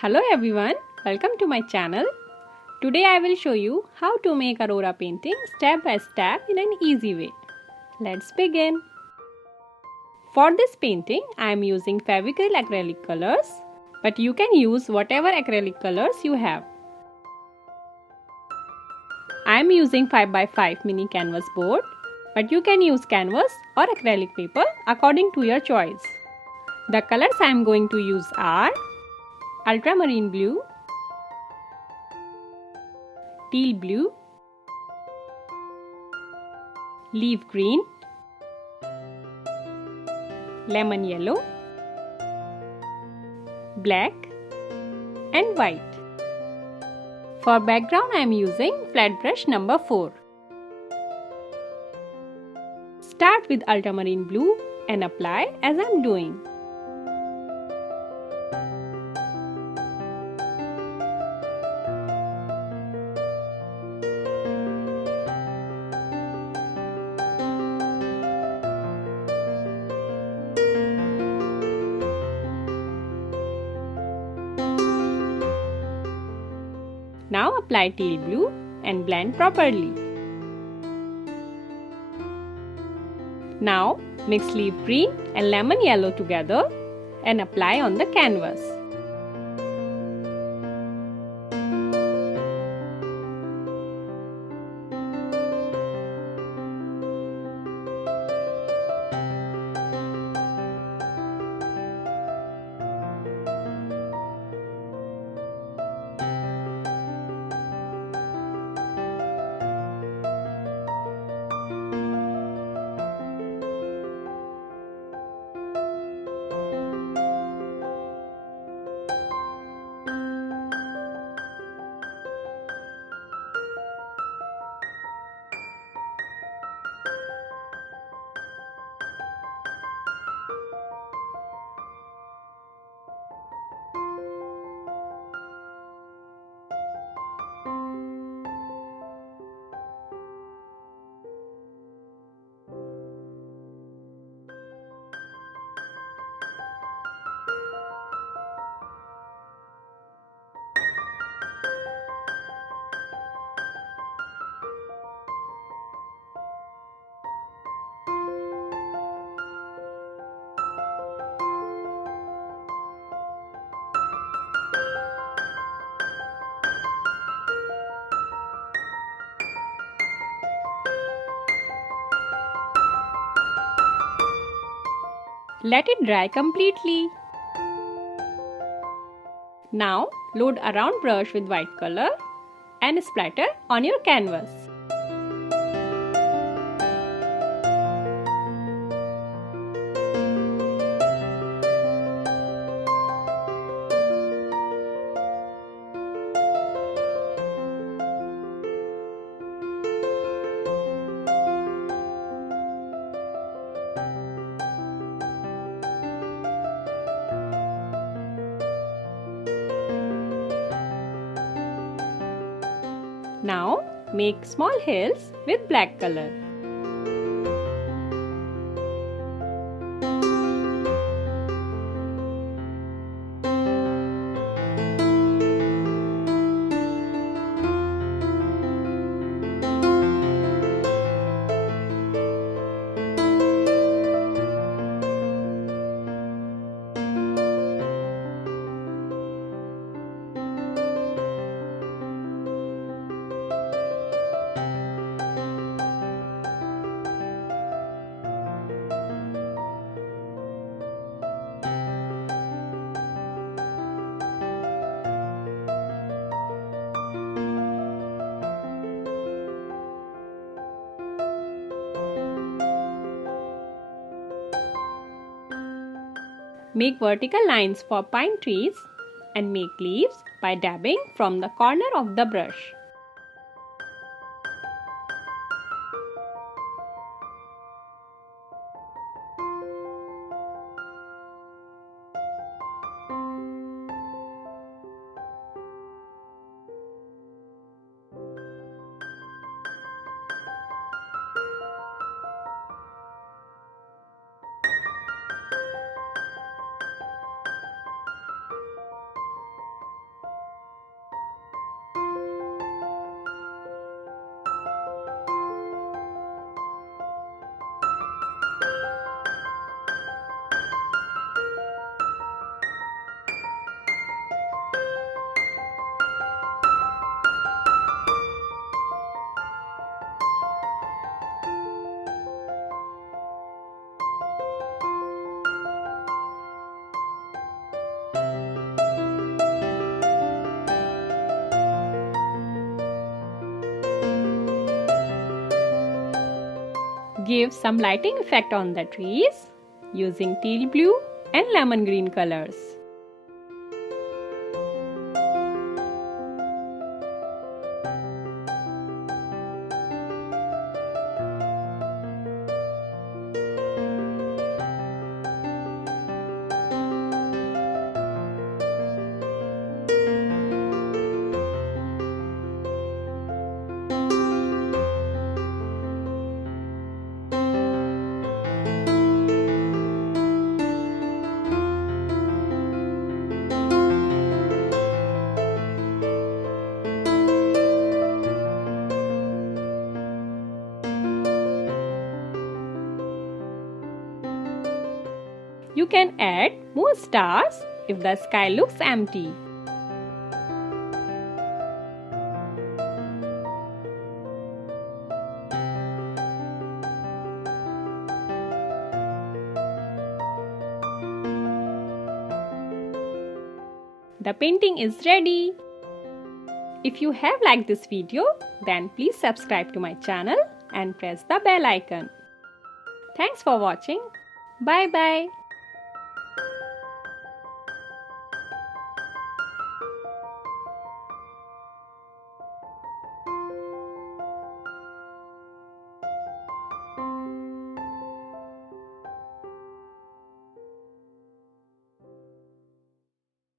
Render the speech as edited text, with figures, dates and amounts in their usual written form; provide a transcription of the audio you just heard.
Hello everyone, welcome to my channel. Today I will show you how to make Aurora painting step by step in an easy way. Let's begin. For this painting I am using Fevicryl acrylic colors, but you can use whatever acrylic colors you have. I am using 5x5 mini canvas board, but you can use canvas or acrylic paper according to your choice. The colors I am going to use are ultramarine blue, teal blue, leaf green, lemon yellow, black and white. For background I am using flat brush number 4. Start with ultramarine blue and apply as I am doing. Now apply teal blue and blend properly. Now mix leaf green and lemon yellow together and apply on the canvas. Let it dry completely. Now load a round brush with white color and splatter on your canvas. Now make small hills with black color. Make vertical lines for pine trees and make leaves by dabbing from the corner of the brush. Give some lighting effect on the trees using teal blue and lemon green colors. You can add more stars if the sky looks empty. The painting is ready. If you have liked this video, then please subscribe to my channel and press the bell icon. Thanks for watching. Bye bye.